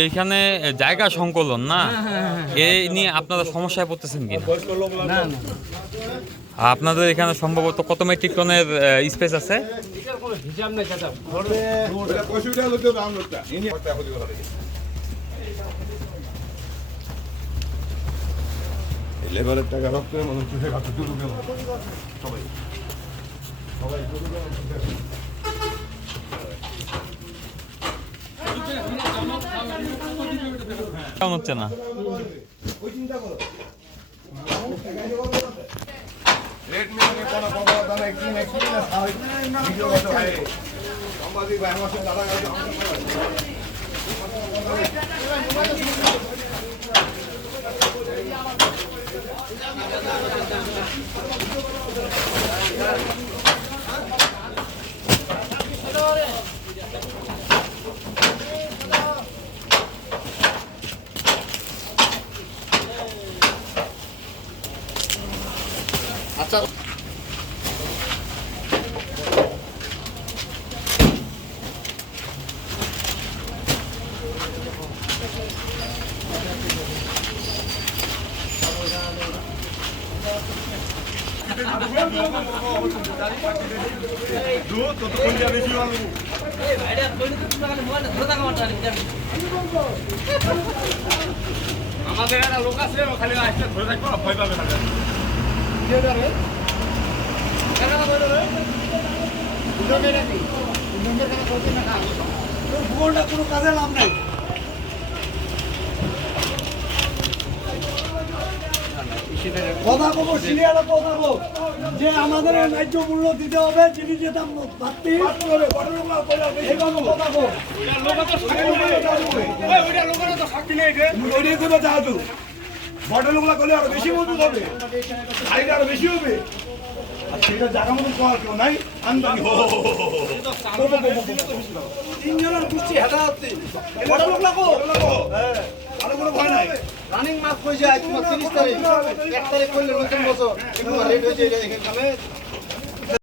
এইখানে জায়গা সংকলন না, এই নিয়ে আপনারা সমস্যায় পড়তেছেন কিনা? আপনাদের এখানে সম্ভবত কত মেট্রিক টনের স্পেস আছে? লেবারের টাকা রক্ত মানুষ সবাই সবাই কেমন হচ্ছে না? আচ্ছা আমাদের একটা লোক আছে খালি আসলে ধরে থাকবো ভয় পাবে না কোনো কাজে লাভ নাই কথা বলবো সিরিয়ালে কথা বলবো যে আমাদের ন্যায্য মূল্য দিতে হবে যিনি যে দাম বাড়তি বটলগুলো করলে আরো বেশি মজুদ হবে গাড়িটা আরো বেশি হবে আর সেটা জায়গা মতন করার কেউ নাই আমদানি তিনজনের কুষ্টি হেঁটা হচ্ছে আরো কোনো ভয় নাই রানিং মাছ কই যায় 30 তারিখ 1 তারিখ করলে নতুন বছর রেট হয়েছে এখানে